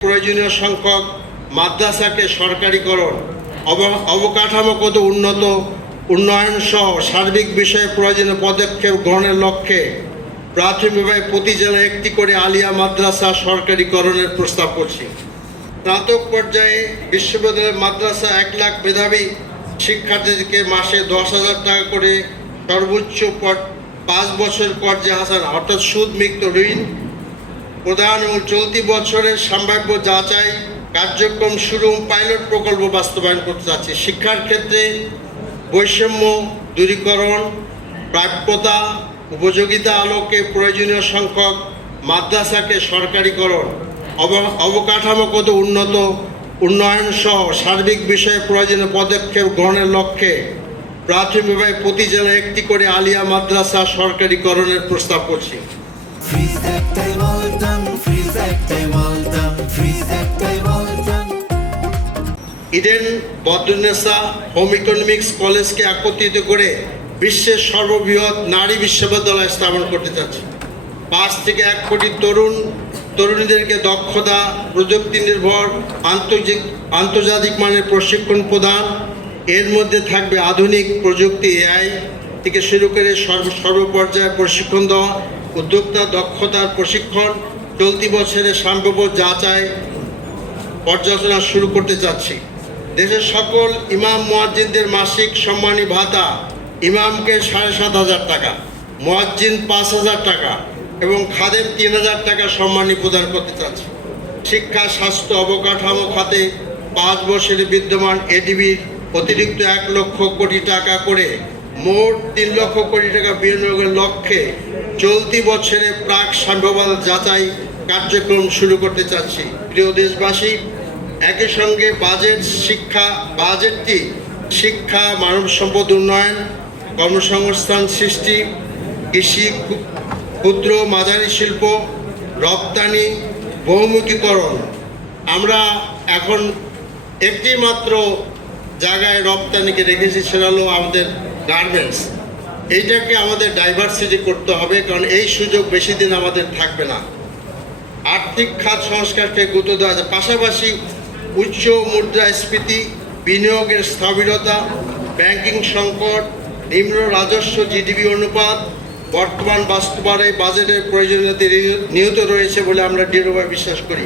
প্রয়োজনীয় সংখ্যক মাদ্রাসাকে সরকারিকরণ, অবকাঠামোগত উন্নয়ন সহ সার্বিক বিষয়ে প্রয়োজনীয় পদক্ষেপ গ্রহণের লক্ষ্যে প্রাথমিকভাবে প্রতি জেলায় একটি করে আলিয়া মাদ্রাসা সরকারিকরণের প্রস্তাব করছি। স্নাতক পর্যায়ে বিশ্ববিদ্যালয়ের মাদ্রাসা 1 লাখ মেধাবী শিক্ষার্থীদেরকে মাসে 10,000 টাকা করে সর্বোচ্চ 5 বছর কর্জে হাসান অর্থাৎ সুদমুক্ত ঋণ প্রদান এবং চলতি বছরের সম্ভাব্য যাচাই কার্যক্রম শুরু পাইলট প্রকল্প বাস্তবায়ন করতে যাচ্ছে। শিক্ষার ক্ষেত্রে বৈষম্য দূরীকরণ, প্রাপ্যতা উপযোগিতা আলোকে প্রয়োজনীয় সংখ্যক মাদ্রাসাকে সরকারিকরণ, অবকাঠামোগত উন্নয়ন সহ সার্বিক বিষয়ে প্রয়োজনীয় পদক্ষেপ গ্রহণের লক্ষ্যে প্রাথমিকভাবে প্রতি জেলায় একটি করে আলিয়া মাদ্রাসা সরকারিকরণের প্রস্তাব করছি। ইডেন বদরুন্নেসা হোম ইকোনমিক্স কলেজকে একত্রিত করে বিশ্বের সর্ববৃহৎ নারী বিশ্ববিদ্যালয় স্থাপন করতে চাচ্ছি। 5 থেকে 1 কোটি তরুণীদেরকে দক্ষতা, প্রযুক্তি নির্ভর আন্তর্জাতিক মানের প্রশিক্ষণ প্রদান। এর মধ্যে থাকবে আধুনিক প্রযুক্তি, এআই থেকে শুরু করে সর্বপর্যায়ে প্রশিক্ষণ দেওয়া, উদ্যোক্তা দক্ষতার প্রশিক্ষণ। চলতি বছরে সম্ভাব্য যাচাই পর্যালোচনা শুরু করতে চাচ্ছি। দেশের সকল ইমাম মুয়াজ্জিনদের মাসিক সম্মানী ভাতা, ইমামকে 7,500 টাকা, মুয়াজ্জিন 5,000 টাকা এবং খাদেম 3,000 টাকা সম্মানী প্রদান করতে চাচ্ছি। শিক্ষা, স্বাস্থ্য, অবকাঠামো খাতে 5 বছরে বিদ্যমান এডিবির অতিরিক্ত 1 লক্ষ কোটি টাকা করে মোট 3 লক্ষ কোটি টাকা বিনিয়োগের লক্ষ্যে চলতি বছরে প্রাক সম্ভাব্যতা যাচাই কার্যক্রম শুরু করতে চাচ্ছি। প্রিয় দেশবাসী, একই সঙ্গে বাজেটটি শিক্ষা, মানব সম্পদ উন্নয়ন, কর্মসংস্থান সৃষ্টি, কৃষি, ক্ষুদ্র মাঝারি শিল্প, রপ্তানি, বহুমুখীকরণ। আমরা এখন একটি মাত্র জায়গায় রপ্তানিকে রেখেছি, সেটা হলো আমাদের গার্মেন্টস। এইটাকে আমাদের ডাইভার্সিটি করতে হবে, কারণ এই সুযোগ বেশি দিন আমাদের থাকবে না। আর্থিক খাত সংস্কারকে গুরুত্ব দেওয়া যায়, পাশাপাশি উচ্চ মুদ্রাস্ফীতি, বিনিয়োগের স্থবিরতা, ব্যাংকিং সংকট, নিম্ন রাজস্ব জিডিপি অনুপাত বর্তমান বাস্তবায়নে বাজেটের প্রয়োজনীয়তা নিহিত রয়েছে বলে আমরা দৃঢ়ভাবে বিশ্বাস করি।